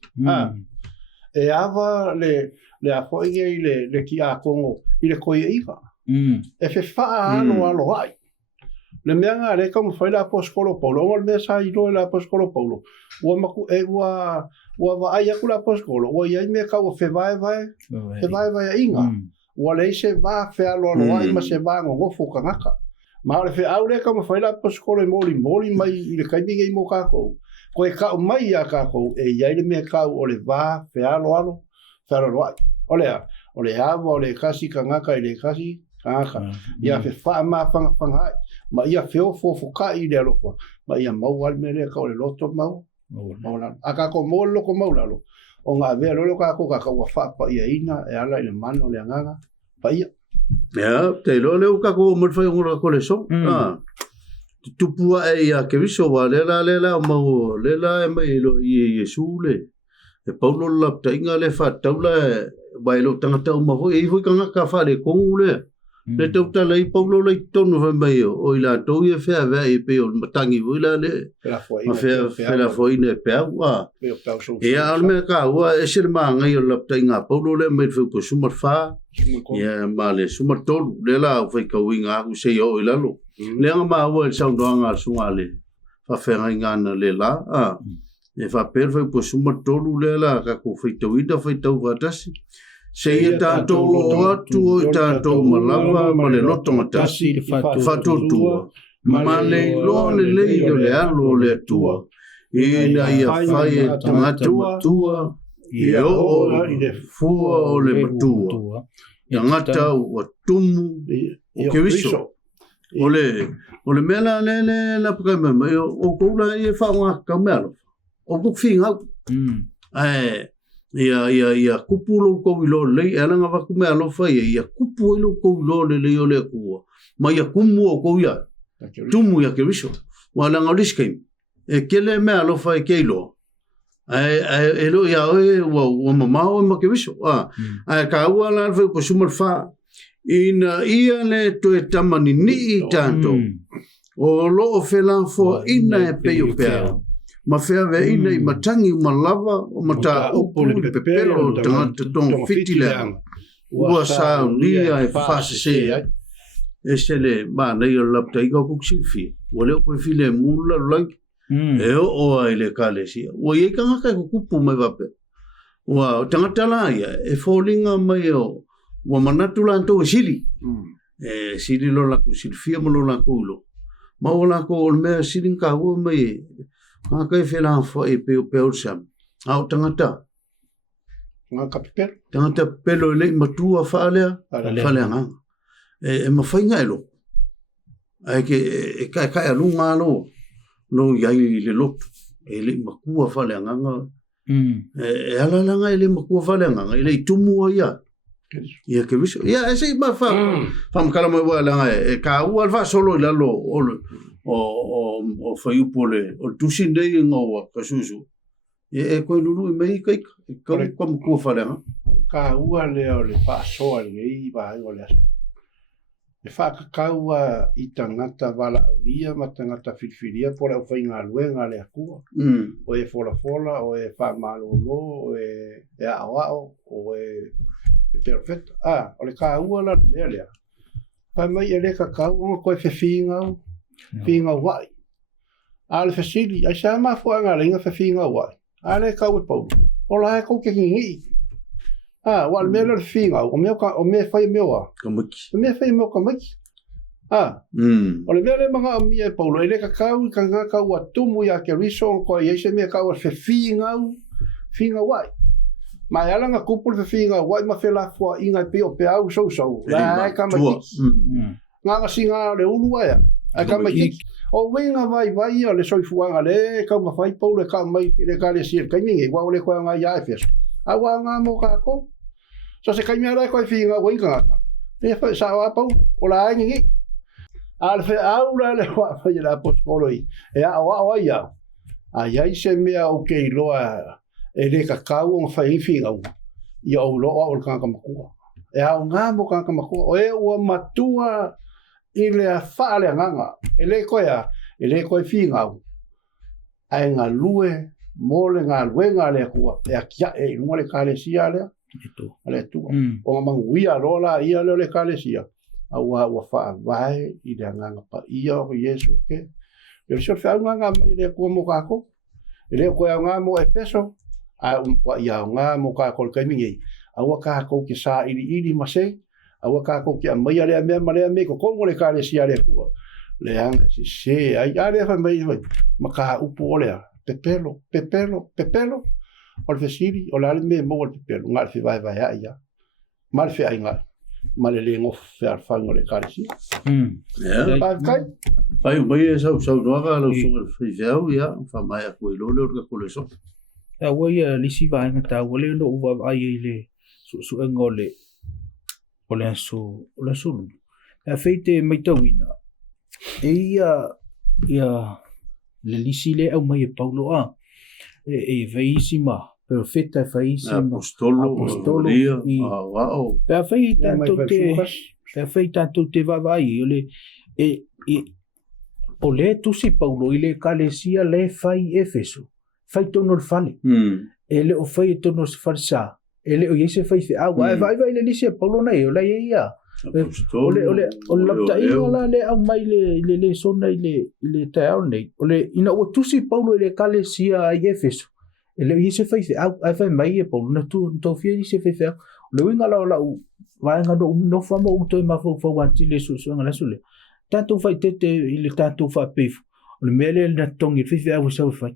E awa le afoinge i le ki a kongo i le koe iwa. E fe whaalo ai. Le mea ngā re kamu whai le aposkolo Paulo. Onga le mea sa i roe le aposkolo Paulo. Ua maku e ua ai aku le aposkolo. Ua iai mea kau fe vai. Fe vai a inga. Ua le se va fe alo ai ma se va ngofo kangaka. Ma le fe au le kamu whai le aposkolo i moli mai i le kaibinga i mo kako. Ko e kau mai a kako e iai le mea kau o le va fe alo ai. O le awa o le kasi kangaka i le kasi kangaka. Ia fe wha ma whangai. Ma ia feo fofoka i le alofa. Ma ia mau al me le ka o le loto mau. A kako mo loko mau lalo. O ngā vea lolo kako ua wha pa ia ina e ala i le mano le anganga. Pa ia. Ia, te lo leo kako o mwhai ngura ko le so. tupua e ia ke viso wa lela mau lela e mai lo i Yesu le e Paulo lapta inga le fa taula vai lo tangata uma ho e ho kanga ka fa le kongu le tauta le Paulo le tonu fa mai o ila to ia fe ave e pe o matangi o ila le ma fe la foi ne pe wa e alme ka wa e sir ma ngai o lapta inga Paulo le mai fe ko sumar fa ia ma le sumar tolu le la fe ka winga u se o ila lo le ma wa sa ndanga sunga le fa fe ngana le la e fa per fe ko sumar tolu le la ka ko fe tau va tasi se ia tātou o atu o tātou malava ma le loto matasi whatotua ma le lone lei o le alo le atua ina ia whai e tangata matua i o le fua o le matua tangata o tumu o ke viso o le mela le la pukai mama o koula i e whaunga ka melo o kukfinga ia kupulo ko ilo le ana nga va kume alo fa ia kupu ilo ko lo le ole ku ma ia kumu ko ia tumu ia ke viso wala nga liskai e kele me alo fa ke ilo e lo ia o mama o ma ke viso ka wala fa ko sumar fa ina ia le to tamani ni tanto o lo fela fo ina e pe ma fea vea ina i matangi uma lava o mata upu le pepelo tangata tong fitileanga. Ua sa unia e whasese e sele ma nei o lapta ika kuksilfi. Ua leo koe file mula lai e o ai le kalesia. Ua iei kangaka e kukupu mai wape. Ua tangata la ia e fōlinga mai o ua manatu lanto e sili. E sili lo lako silfia ma lo lako ulo. Ma o lako o mea sili nka ua mai nga kai fela fo e pe sam au tangata nga kapipel tangata pelo le matua fale nga e ma fainga elo ai ke kai alunga no yai le lot e le makua fale nga e ala nga le makua fale nga le tumu ia ia ke viso ia ese ma fa kala mo wala nga e ka u alfa solo la lo o fai upole o tusin dei ngoa kasusu e ko lulu mai kai como ko fala ka ua le o le pa so le i ba o le e fa ka ua i tangata vala aulia ma tangata filfilia por o fai ngaluenga le akua o e fola o e fa malolo o e awao o e perfect o le ka ua la le pa mai ele ka o ko fe finga wai ale fasili a sa ma fo nga lenga fa finga wai ale ka o pau o la ko ke ngi wal melo finga o me fai mewa kamaki me fai mewa kamaki o le mele manga mi e pau ele ka wa tumu ya ke rison ko ye se me ka o fa finga wai ma ala nga kupul fa finga wai ma fe la fo inga pe o pe au so la ka ma nga singa le ulu ya aka mai o winga vai o le soifuanga le ka ma fai pau le ka mai le ka le sir kai mingi wa le ko nga ya efes a wa nga mo ka ko so se kai mi ala ko finga winga le fa sa wa pau o la ngi al fe aula le wa fa la poscoloi e a wa ya ai se me o ke lo e le ka ka o fa finga ia o lo o ka ma ku e a nga mo ka ma ku o e o matua ile a fale nganga ele ko finga ai nga lue mole nga luenga le ku e akia e no le kalesia le tu o manguia lola ia le kalesia awa fa vai ile nganga pa ia o yesu ke le so fa nganga ile ko mo ka ko ile ko nga mo e peso a ia nga mo ka ko ka mingi awa ka ko ki sa ili masei awa ka ko ki mai ale me ko le kale sia le ku le ang se ai ale fa mai maka upu ole pepelo o le siri o la me mo le pepelo ngal fi vai ia mal fi ai ngal mal le ngo fer fa le kale sia pa kai pai mai so no ga lo so fi ia fa mai ko lo ko le so wa ia lisi vai ngata wa le no wa ai le su ngole o le asu a feite mai tauina e ia ia le lisi le au mai Paulo e veisima perfecta veisima apostolo wao perfeita te vavai ole e o le tusi Paulo ile kalesia le fai Efeso fai tono le fale ele o fai tono se farsa ele o yese fai se vai le lisi Paulo na e la ia ole lapta ina le au mai le sona le tau nei ole ina o tusi Paulo ile kalesia ai Efeso ele yese fai se ai fai mai e Paulo na tu fie se fai se le winga la vai nga no famo o to ma fo wati le so nga sule tanto fai tete ile tanto fa pefo le mele na tongi fai au so fai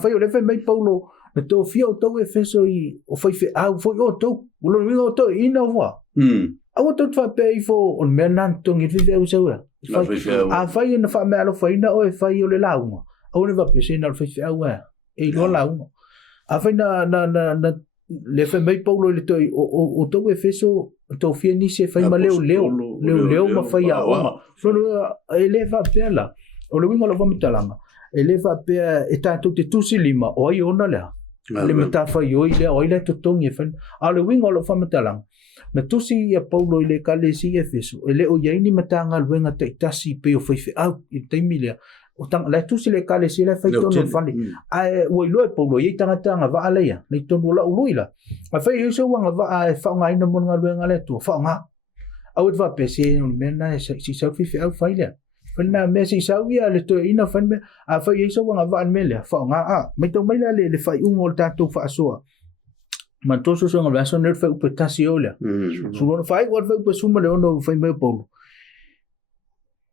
fai ole fai mai Paulo na to fia o to Efeso i o fai fe au foi o to lo winga o to ina wa au to fa pefo on menan tongi fai au so fai na fa me alo fai na o fai ole launga au ne va pese na fai au e lo launga fai na le fai mai Paulo le to o to Efeso to fia ni se fai ma leo ma fai a oma so ele va pela o le winga lo va mitalanga ele va pe e tanto te tusi lima o ai ona le mata fai o ile to tongi fa le winga lo fa mitalanga na tusi ya Paulo ile kalesi Efeso ele o yaini matanga luenga te tasi pe o fai au i te milia o tang la tusi le kalesi le fai tono fali ai o ilo Paulo i tanga va alea le tono la uluila a fai yo so wanga va fa nga ina mon nga luenga le tu fa nga au va pese un mena si sa fi au fai le fana me si sa wi le to ina fan me a fai yo so wanga va mele fa nga me to mai le fai un ol tanto fa soa ma to so nga va so ner fa upetasi ola so no fai what fa suma le ono fai me Paulo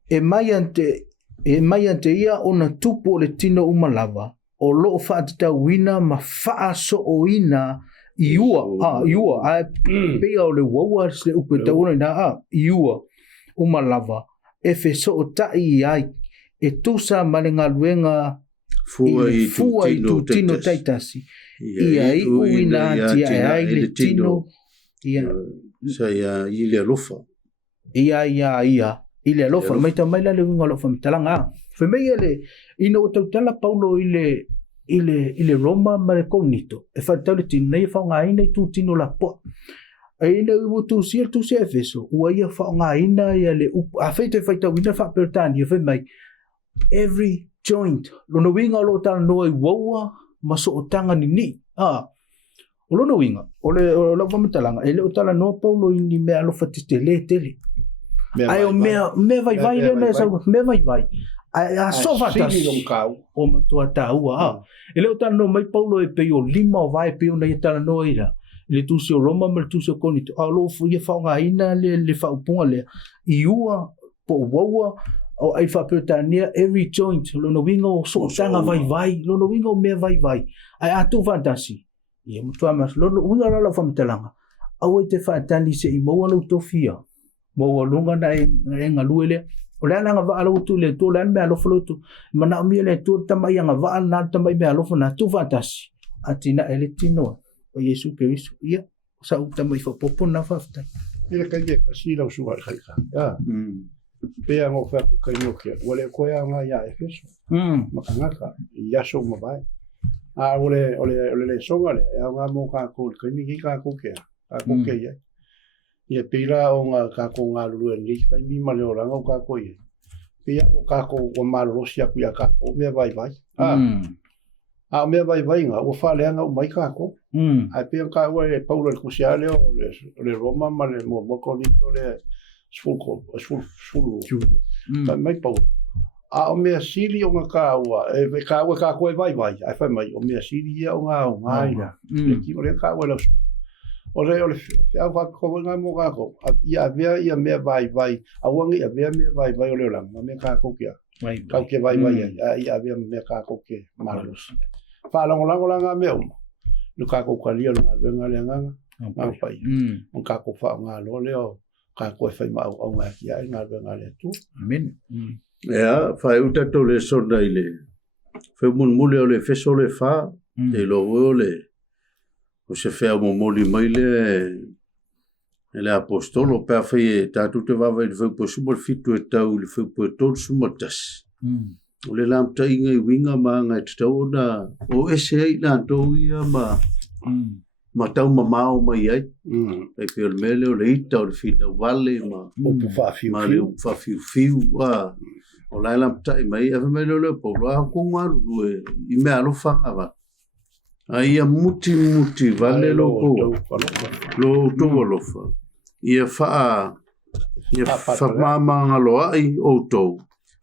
e mai ante ia ona tupu o le tino umalava o loo whaatita wina ma wha so o ina iua pea o le waua le upe tauna ina iua umalava e so o tai ai e tusa ma le ngaluenga fua i tu tino taitasi ia i uina tia ai le tino sa i le alofa ia ile alofa mai ta mai la le winga alofa mitalanga fe mai ele ina o tautala Paulo ile Roma ma le Corinto e fa tau le tino nei fa nga ina tu tino la po ina u tu sia Efeso u ia fa nga ina ia le a feite fa tau ina fa pertani fe mai every joint lo no winga lo ta no i woa ma so tanga ni o lo no winga o le lo va mitalanga ele o tala no Paulo ni me alofa tele ai o me vai le nessa me vai a so fatas o matua taua ele o tano mai Paulo e pe o lima o vai pe ona tala no ira le tu se Roma mal tu se Corinto lo fu ia fa nga ina le fa upunga le iua po waua o ai fa pertania every joint lo no wingo so sanga vai lo no wingo me vai ai atu fantasi e mutua mas lo unga la fa mtelanga au te fa tani se i mo lo tofia mo longa na nga luele o le nga va alo tu le to le me alo flotu mana mi le tu tamai nga va na tamai me alo na tu fantas atina ele tino o Yesu Cristo ia sa tamai fo popo na fafta ile ka je ka sila su wa kha ya pe ngo fa ka no ke wale ko ya nga ya Efeso makanga ya so ma bai ole so ngale ya nga mo ka ko mi ka ko ke ya ia pila o nga ka ko nga lu ni ka mi ma le ora nga ka ko ia pia o ka ko o ma lo sia ku ya ka o me vai me vai nga o fa le nga o mai ka ko ai pia ka o e Paulo ku sia le le Roma ma le mo ko ni le sul ka mai Paulo o me sili o nga ka o e ka ko vai ai fa mai o me sili o nga le ki o le ka o le ole fa ko nga mo ka ko ia me vai a wangi ia me vai ole la me ka ko kia ka ke vai ia me ka ko ke malos fa la nga me lu ka ko ka lio nga le nga pai on ka ko fa nga lo le ka ko fa ma o nga ia nga le tu amen ya fa uta to le so dai le fe mun mule ole fe so le fa e lo ole o se fea mo moli mai le ele apostolo pe fe tatu te va ve po super fitu tau le fe po tol sumatas o le lam tai ngai winga ma ngai tau na o ese na to ia ma tau mamao mai ai e pe o mele o le ita o le fina vale ma fa fiu wa o la lam tai mai e mele le po la ko ngalu i me alo fanga va ai muti vale lo to fa ia fa manga lo ai o to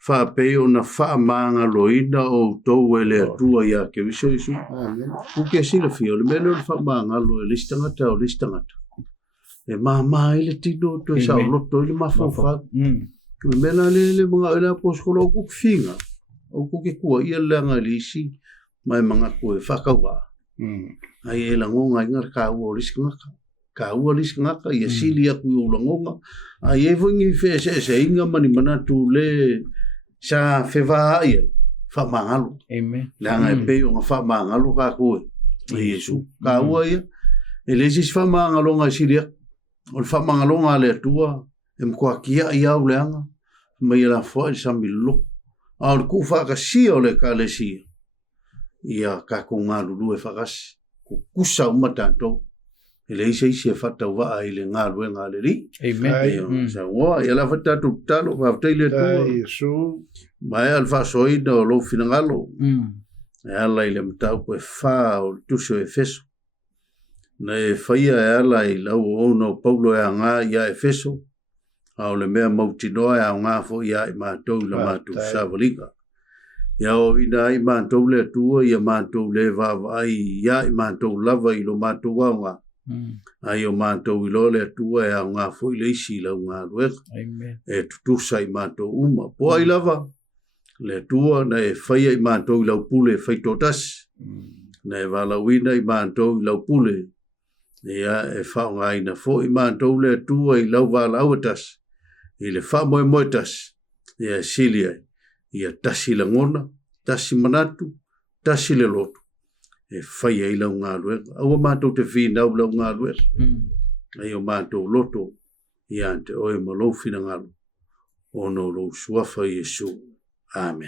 fa pe ona fa manga lo ina o to ele tua ia ke viso isu o ke sila fio le melo fa manga lo listanga e mama ile tino to sa lo to le mafa le mela le mga ela poskolo ku finga o ku ke ku ia le ngalisi mai manga ku fa ka wa ai ela ngonga ngar ka o riskinga ka ua lisingaka ia sili aku i ulangonga ai e vongi fe se inga mani mana tu le sa feva ia fa mangalo la ngai pe o fa mangalo ka ko e Yesu ka ua ia e le sis fa mangalo ngai sili o fa mangalo ngale tua e mko kia ia uleanga mai la fo sa milo al ku fa ka si o le ka le si ia ka ko ngalu lu e fa gas ku kusa umatanto ele se fata wa ile ngalu ngaleri amen sa wa ela fata tu talo va tele tu mai alfa soido lo finangalo ela ile mtau ko fa o tu so efeso na faia ela ile o no paulo nga ya efeso au le mea mautino ya nga fo ya ma to la ma tu savolika ya o ina i ma to le tu ya ma to le va ai ya ma to lava i lo ma to wa ai o mātou i lole atua e a ngā fwoi leisi lau ngā rueka. E tutusa i mātou uma. Po ai lava, le atua na e whaia i mātou i lau pule e whaito tasi. Na e walawina i mātou i lau pule. E a e whao ngā ina fo i mātou le atua i lau walau tasi. I le wha moe tasi. E a silia i a tasi la ngona, tasi manatu, tasi le loto. E whaia i lau ngā rueka. Aua mātou te whina au lau ngā rueka. Ai o mātou loto i ante oe malo whina ngalo. Ono lo suafa Yesu. Amen.